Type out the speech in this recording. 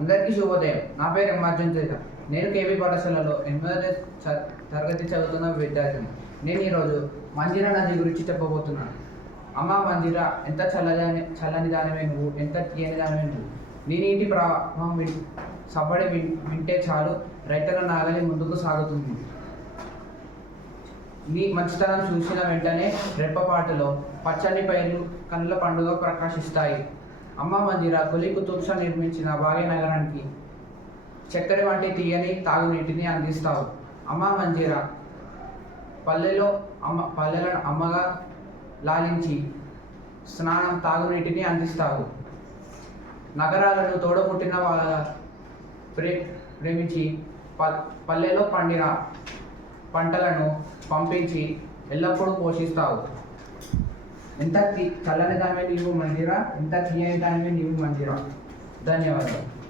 అందరికీ శుభోదయం. నా పేరు ఎమ్మార్జన్ తేజ నేను కేవీ పాఠశాలలో ఎనిమిదవ తరగతి చదువుతున్న విద్యార్థిని. నేను ఈరోజు మంజీరా నది గురించి చెప్పబోతున్నాను. అమ్మ మంజీరా ఎంత చల్లదాని చల్లని దానివే నువ్వు ఎంత తీయని దానివే నువ్వు. నీ నీటి ప్రవాహం సబ్బడి విన్ వింటే చాలు రైతుల నాగలి ముందుకు సాగుతుంది. నీ మంచితనం చూసిన వెంటనే రెప్పపాటులో పచ్చని పైర్లు కళ్ళ పండుగ ప్రకాశిస్తాయి. అమ్మ మందిర కొలి కుతుబ్షా నిర్మించిన భాగ్యనగరానికి చక్కెర వంటి తీయని తాగునీటిని అందిస్తావు. అమ్మ మంజీర పల్లెలో అమ్మ పల్లెలను అమ్మగా లాలించి స్నానం తాగునీటిని అందిస్తావు. నగరాలను తోడపుట్టిన వాళ్ళ ప్రే ప్రేమించి ప పల్లెలో పండిన పంటలను పంపించి ఎల్లప్పుడూ పోషిస్తావు. ఎంత కళ్ళని దాని మీద నీవు మందిరా? ఎంత తీయని దాని మీద నీవు మందిరా? ధన్యవాదాలు.